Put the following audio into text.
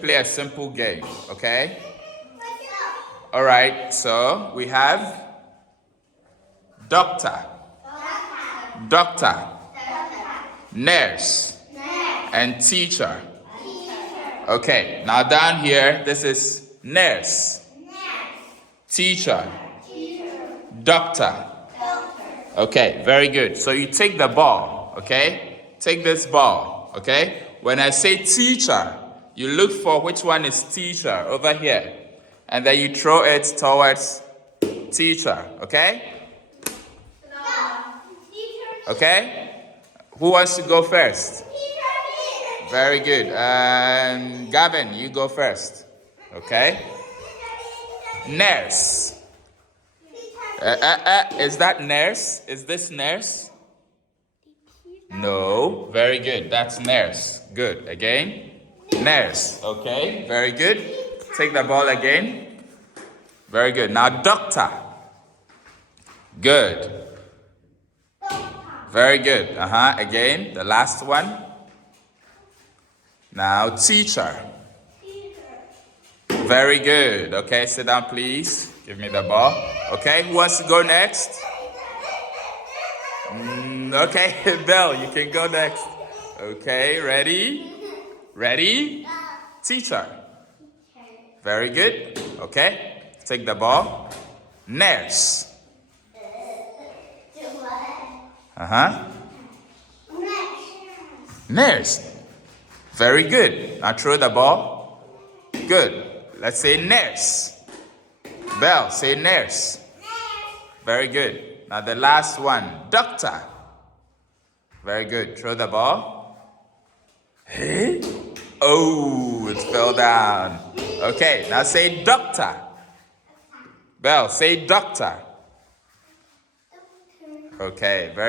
Play a simple game, okay? All right, so we have doctor, nurse, and teacher. Okay, now down here, this is nurse, teacher, doctor. Okay, very good. So you take the ball, okay? Take this ball, okay? When I say teacher, you look for which one is teacher over here. And then you throw it towards teacher, okay? Okay? Who wants to go first? Very good. Gavin, you go first. Okay? Nurse. Is that nurse? Is this nurse? No. Very good. That's nurse. Good. Again. Nurse. Okay. Very good. Take the ball again. Very good. Now doctor. Good. Very good. Again. The last one. Now teacher. Very good. Okay. Sit down, please. Give me the ball. Okay. Who wants to go next? Okay. Belle, you can go next. Okay. Ready? Ready? Teacher. Very good. Okay. Take the ball. Nurse. Nurse. Very good. Now throw the ball. Good. Let's say nurse. Belle, say nurse. Very good. Now the last one. Doctor. Very good. Throw the ball. Hey. Oh, it fell down. Okay, now say doctor. Belle, say doctor. Okay, very good.